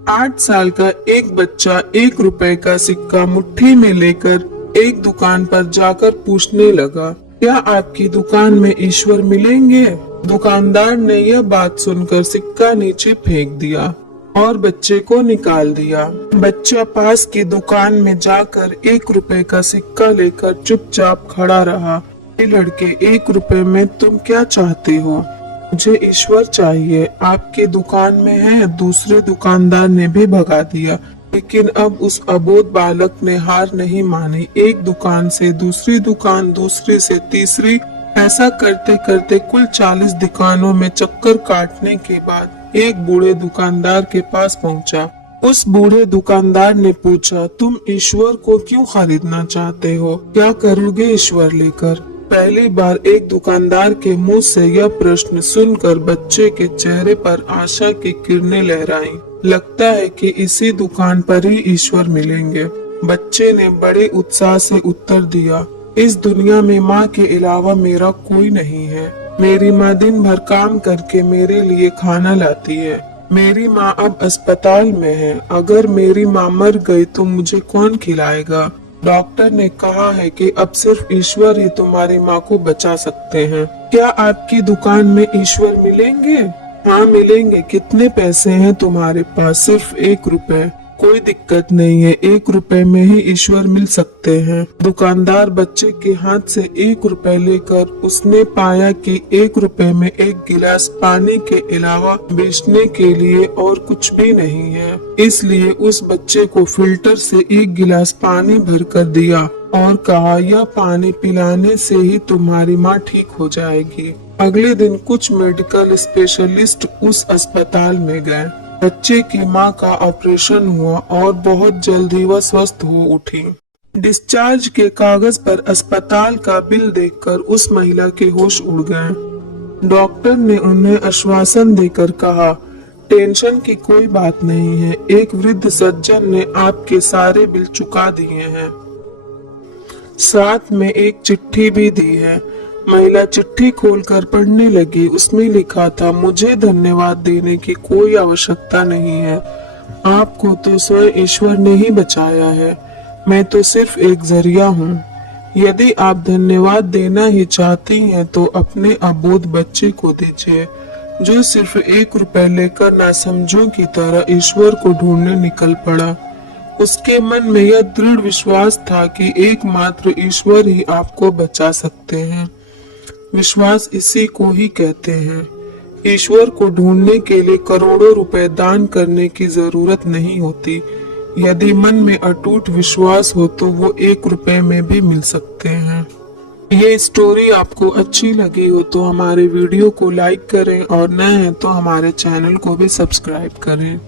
8 साल का एक बच्चा 1 रुपए का सिक्का मुट्ठी में लेकर एक दुकान पर जाकर पूछने लगा, क्या आपकी दुकान में ईश्वर मिलेंगे? दुकानदार ने यह बात सुनकर सिक्का नीचे फेंक दिया और बच्चे को निकाल दिया। बच्चा पास की दुकान में जाकर 1 रुपए का सिक्का लेकर चुपचाप खड़ा रहा। ये लड़के, 1 रुपए में तुम क्या चाहते हो? मुझे ईश्वर चाहिए, आपकी दुकान में है। दूसरे दुकानदार ने भी भगा दिया, लेकिन अब उस अबोध बालक ने हार नहीं मानी। एक दुकान से दूसरी दुकान, दूसरी से तीसरी, ऐसा करते करते कुल 40 दुकानों में चक्कर काटने के बाद एक बूढ़े दुकानदार के पास पहुंचा। उस बूढ़े दुकानदार ने पूछा, तुम ईश्वर को क्यों खरीदना चाहते हो? क्या करोगे ईश्वर लेकर? पहली बार एक दुकानदार के मुंह से यह प्रश्न सुनकर बच्चे के चेहरे पर आशा की किरणें लहराई। लगता है कि इसी दुकान पर ही ईश्वर मिलेंगे। बच्चे ने बड़े उत्साह से उत्तर दिया, इस दुनिया में माँ के अलावा मेरा कोई नहीं है। मेरी माँ दिन भर काम करके मेरे लिए खाना लाती है। मेरी माँ अब अस्पताल में है। अगर मेरी माँ मर गई तो मुझे कौन खिलाएगा? डॉक्टर ने कहा है कि अब सिर्फ ईश्वर ही तुम्हारी माँ को बचा सकते हैं। क्या आपकी दुकान में ईश्वर मिलेंगे? हाँ मिलेंगे। कितने पैसे हैं तुम्हारे पास? सिर्फ 1 रुपए। कोई दिक्कत नहीं है, 1 रुपए में ही ईश्वर मिल सकते हैं। दुकानदार बच्चे के हाथ से 1 रुपए लेकर उसने पाया कि 1 रुपए में एक गिलास पानी के अलावा बेचने के लिए और कुछ भी नहीं है। इसलिए उस बच्चे को फिल्टर से 1 गिलास पानी भर कर दिया और कहा, यह पानी पिलाने से ही तुम्हारी माँ ठीक हो जाएगी। अगले दिन कुछ मेडिकल स्पेशलिस्ट उस अस्पताल में गए। बच्चे की माँ का ऑपरेशन हुआ और बहुत जल्द ही वह स्वस्थ हो उठी। डिस्चार्ज के कागज पर अस्पताल का बिल देखकर उस महिला के होश उड़ गए। डॉक्टर ने उन्हें आश्वासन देकर कहा, टेंशन की कोई बात नहीं है, एक वृद्ध सज्जन ने आपके सारे बिल चुका दिए हैं, साथ में एक चिट्ठी भी दी है। महिला चिट्ठी खोलकर पढ़ने लगी। उसमें लिखा था, मुझे धन्यवाद देने की कोई आवश्यकता नहीं है। आपको तो स्वयं ईश्वर ने ही बचाया है। मैं तो सिर्फ एक जरिया हूँ। यदि आप धन्यवाद देना ही चाहती हैं तो अपने अबोध बच्चे को दीजिए, जो सिर्फ 1 रुपए लेकर नासमझों की तरह ईश्वर को ढूंढने निकल पड़ा। उसके मन में यह दृढ़ विश्वास था कि एकमात्र ईश्वर ही आपको बचा सकते हैं। विश्वास इसी को ही कहते हैं। ईश्वर को ढूंढने के लिए करोड़ों रुपए दान करने की जरूरत नहीं होती। यदि मन में अटूट विश्वास हो तो वो 1 रुपए में भी मिल सकते हैं। ये स्टोरी आपको अच्छी लगी हो तो हमारे वीडियो को लाइक करें और नए हैं तो हमारे चैनल को भी सब्सक्राइब करें।